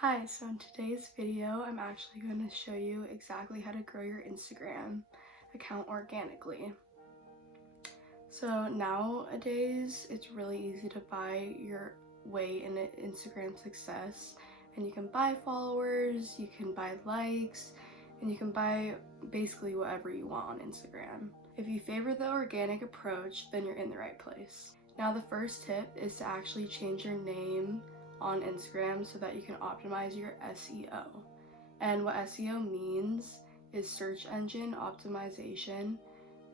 Hi, so in today's video, I'm actually going to show you exactly how to grow your Instagram account organically. So nowadays, it's really easy to buy your way into Instagram success, and you can buy followers, you can buy likes, and you can buy basically whatever you want on Instagram. If you favor the organic approach, then you're in the right place. Now, the first tip is to actually change your name on Instagram so that you can optimize your SEO. And what SEO means is search engine optimization.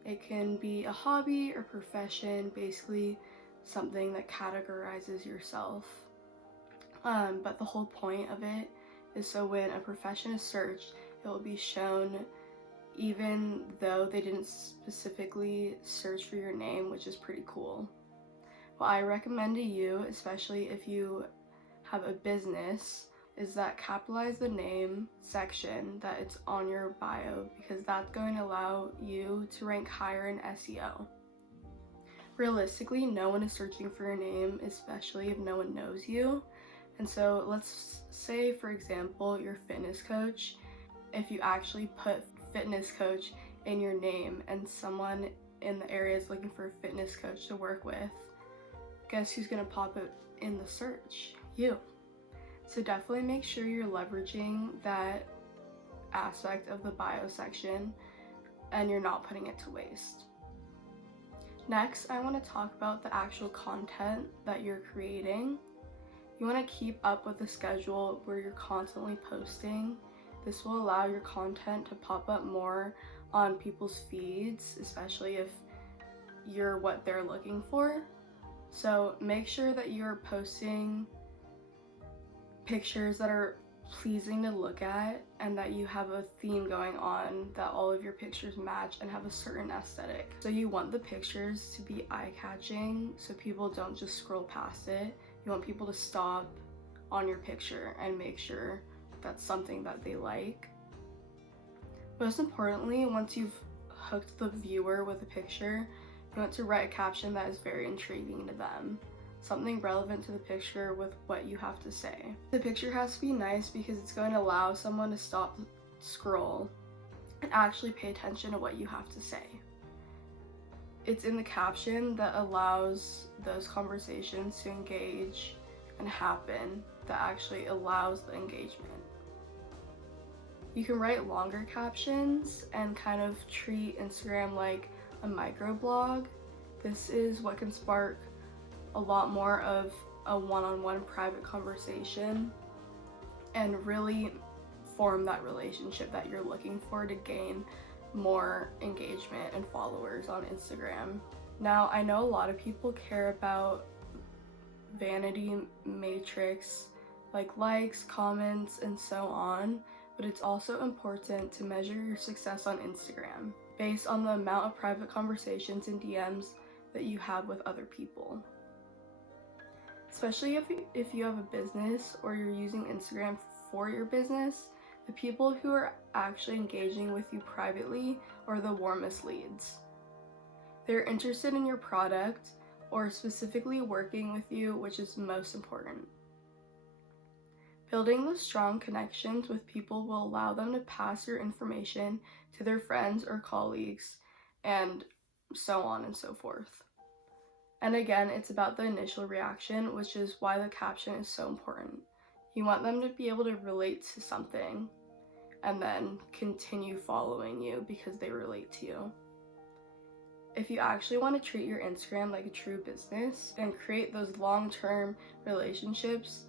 It can be a hobby or profession, basically something that categorizes yourself. But the whole point of it is so when a profession is searched, it will be shown even though they didn't specifically search for your name, which is pretty cool. What I recommend to you, especially if you have a business, is that capitalize the name section that it's on your bio, because that's going to allow you to rank higher in SEO. Realistically, no one is searching for your name, especially if no one knows you. And so let's say, for example, you're a fitness coach. If you actually put fitness coach in your name and someone in the area is looking for a fitness coach to work with, guess who's going to pop up in the search? You. So definitely make sure you're leveraging that aspect of the bio section and you're not putting it to waste. Next, I want to talk about the actual content that you're creating. You want to keep up with the schedule where you're constantly posting. This will allow your content to pop up more on people's feeds, especially if you're what they're looking for. So make sure that you're posting pictures that are pleasing to look at and that you have a theme going on, that all of your pictures match and have a certain aesthetic. So you want the pictures to be eye-catching so people don't just scroll past it. You want people to stop on your picture and make sure that's something that they like. Most importantly, once you've hooked the viewer with a picture, you want to write a caption that is very intriguing to them. Something relevant to the picture with what you have to say. The picture has to be nice because it's going to allow someone to stop scroll and actually pay attention to what you have to say. It's in the caption that allows those conversations to engage and happen, that actually allows the engagement. You can write longer captions and kind of treat Instagram like a microblog. This is what can spark a lot more of a one-on-one private conversation and really form that relationship that you're looking for to gain more engagement and followers on Instagram. Now, I know a lot of people care about vanity matrix like likes, comments, and so on, but it's also important to measure your success on Instagram based on the amount of private conversations and DMs that you have with other people. Especially if you have a business or you're using Instagram for your business, the people who are actually engaging with you privately are the warmest leads. They're interested in your product or specifically working with you, which is most important. Building those strong connections with people will allow them to pass your information to their friends or colleagues, and so on and so forth. And again, it's about the initial reaction, which is why the caption is so important. You want them to be able to relate to something and then continue following you because they relate to you. If you actually want to treat your Instagram like a true business and create those long-term relationships,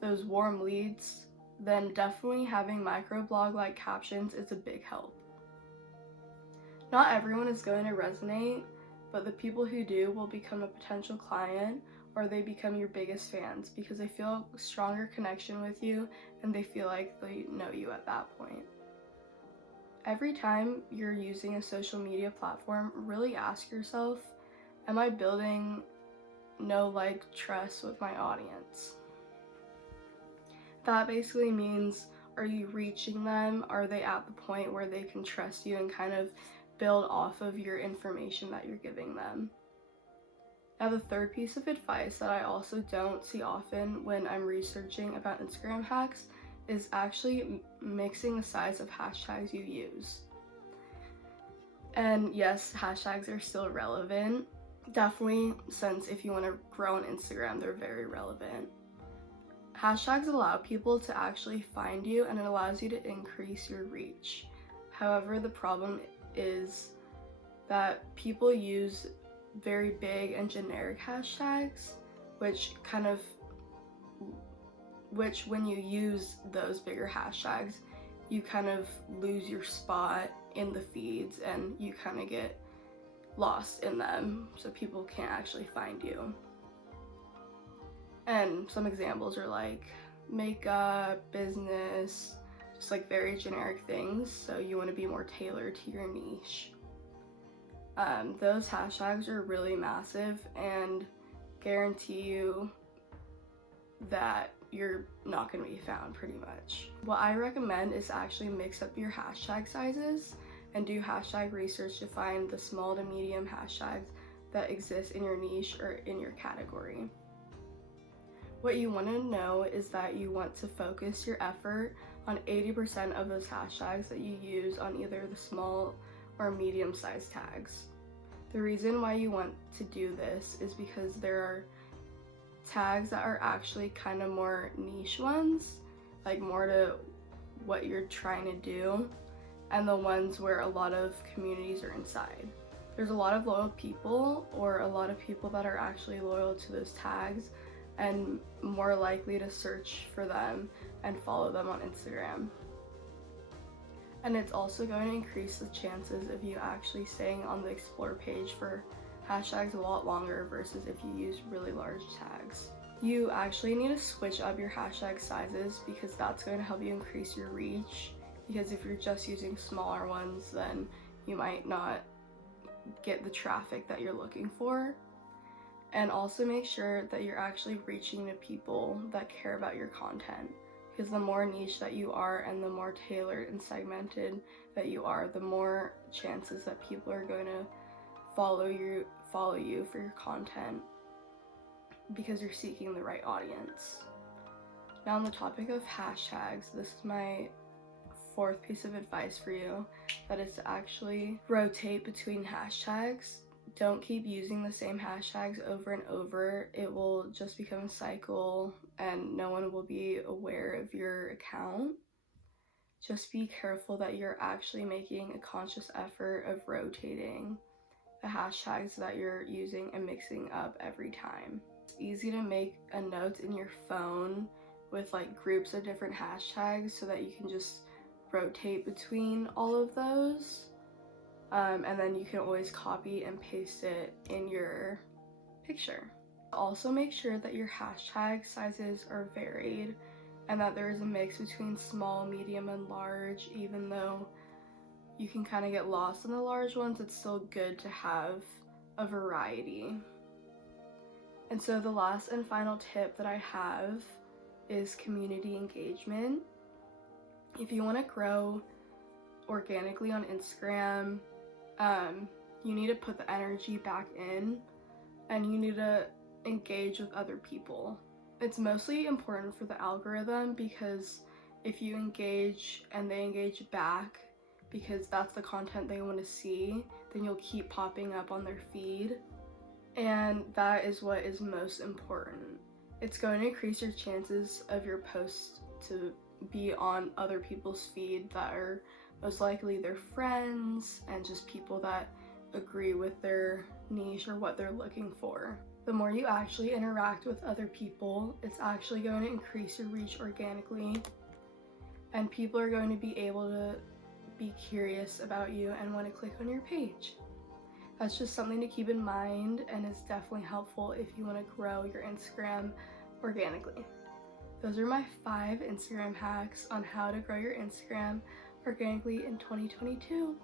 those warm leads, then definitely having microblog-like captions is a big help. Not everyone is going to resonate, but the people who do will become a potential client, or they become your biggest fans because they feel a stronger connection with you and they feel like they know you at that point. Every time you're using a social media platform, really ask yourself, am I building trust with my audience? That basically means, are you reaching them? Are they at the point where they can trust you and kind of build off of your information that you're giving them? Now, the third piece of advice that I also don't see often when I'm researching about Instagram hacks is actually mixing the size of hashtags you use. And yes, hashtags are still relevant. Definitely, since if you want to grow on Instagram, they're very relevant. Hashtags allow people to actually find you, and it allows you to increase your reach. However, the problem is that people use very big and generic hashtags, which when you use those bigger hashtags, you kind of lose your spot in the feeds and you kind of get lost in them, so people can't actually find you. And some examples are like makeup, business, just like very generic things, so you want to be more tailored to your niche. Those hashtags are really massive and guarantee you that you're not going to be found pretty much. What I recommend is actually mix up your hashtag sizes and do hashtag research to find the small to medium hashtags that exist in your niche or in your category. What you want to know is that you want to focus your effort on 80% of those hashtags that you use on either the small or medium sized tags. The reason why you want to do this is because there are tags that are actually kind of more niche ones, like more to what you're trying to do, and the ones where a lot of communities are inside. There's a lot of loyal people, or a lot of people that are actually loyal to those tags and more likely to search for them and follow them on Instagram. And it's also going to increase the chances of you actually staying on the explore page for hashtags a lot longer versus if you use really large tags. You actually need to switch up your hashtag sizes because that's going to help you increase your reach, because if you're just using smaller ones, then you might not get the traffic that you're looking for. And also make sure that you're actually reaching the people that care about your content, because the more niche that you are and the more tailored and segmented that you are, the more chances that people are going to follow you for your content, because you're seeking the right audience. Now, on the topic of hashtags, this is my fourth piece of advice for you, that is to actually rotate between hashtags. Don't keep using the same hashtags over and over. It will just become a cycle and no one will be aware of your account. Just be careful that you're actually making a conscious effort of rotating the hashtags that you're using and mixing up every time. It's easy to make a note in your phone with like groups of different hashtags so that you can just rotate between all of those. And then you can always copy and paste it in your picture. Also make sure that your hashtag sizes are varied and that there is a mix between small, medium, and large. Even though you can kind of get lost in the large ones, it's still good to have a variety. And so the last and final tip that I have is community engagement. If you want to grow organically on Instagram, you need to put the energy back in and you need to engage with other people. It's mostly important for the algorithm, because if you engage and they engage back, because that's the content they want to see, then you'll keep popping up on their feed, and that is what is most important. It's going to increase your chances of your posts to be on other people's feed that are most likely their friends and just people that agree with their niche or what they're looking for. The more you actually interact with other people, it's actually going to increase your reach organically, and people are going to be able to be curious about you and want to click on your page. That's just something to keep in mind, and it's definitely helpful if you want to grow your Instagram organically. Those are my 5 Instagram hacks on how to grow your Instagram organically in 2022.